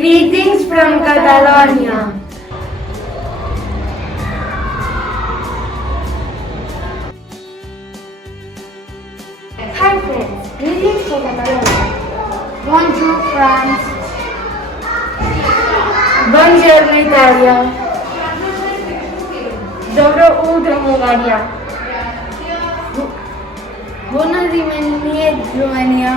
Greetings from Catalonia. Hi friends, greetings from Catalonia. Bonjour France. Buongiorno Italia. Dobro utro Bulgaria. Bună dimineața Romania.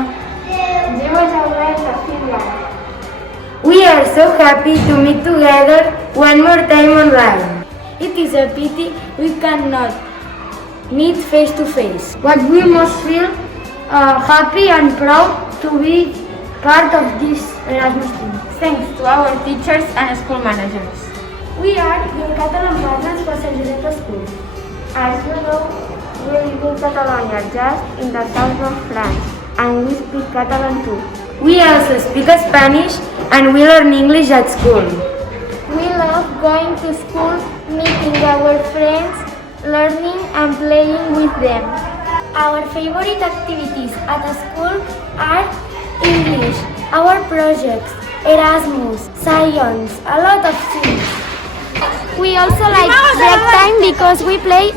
We are so happy to meet together one more time online. It is a pity we cannot meet face to face. But we must feel happy and proud to be part of this Erasmus team. Thanks to our teachers and school managers. We are your Catalan partners for Sant Josep School. As you know, we live in Catalonia, just in the south of France, and we speak Catalan too. We also speak Spanish and we learn English at school. We love going to school, meeting our friends, learning and playing with them. Our favorite activities at school are English, our projects, Erasmus, science, a lot of things. We also like break time because we play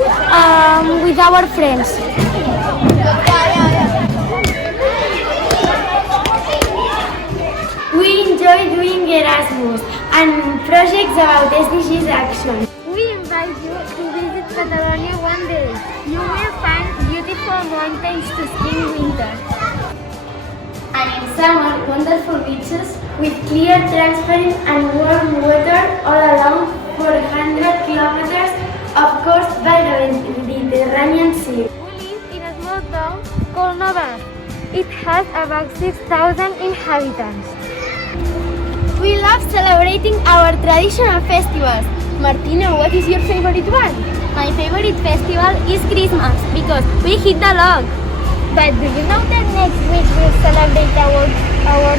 with our friends. We enjoy doing Erasmus and projects about SDGs action. We invite you to visit Catalonia one day. You will find beautiful mountains to ski in winter. And in summer, wonderful beaches with clear, transparent and warm water all around 400 kilometers, of course, by the Mediterranean Sea. We live in a small town called Novara. It has about 6,000 inhabitants. We love celebrating our traditional festivals. Martina, what is your favorite one? My favorite festival is Christmas because we hit the log. But do you know that next week we'll celebrate our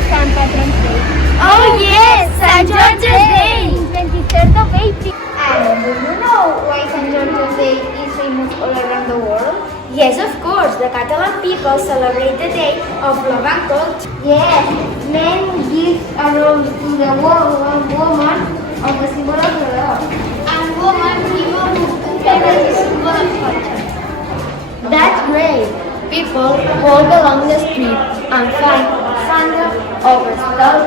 St. Patron's Day? Oh yes, St. George's Day! 23rd of April. And do you know why St. George's Day is famous all around the world? Yes, of course. The Catalan people celebrate the day of love and culture. Yes, men give a rose to the woman of the symbol of love. And woman give a rose to the symbol of culture. That's great. People walk along the street and find sandals over stalls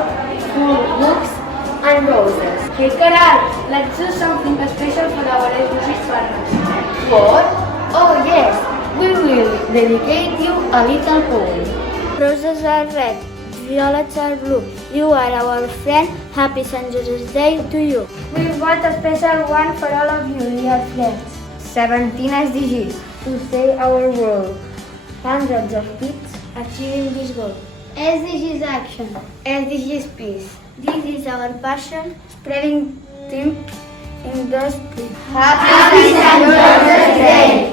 full of books and roses. Hey Caral, let's do something special for our SDGs partners. What? Oh yes, we will dedicate you a little poem. Roses are red, violets are blue. You are our friend. Happy St. George's Day to you. We want a special one for all of you, dear friends. 17 SDGs to save our world. Hundreds of kids achieving this goal. SDGs action. SDGs peace. This is our passion, spreading team in the street. Happy St. George's Day!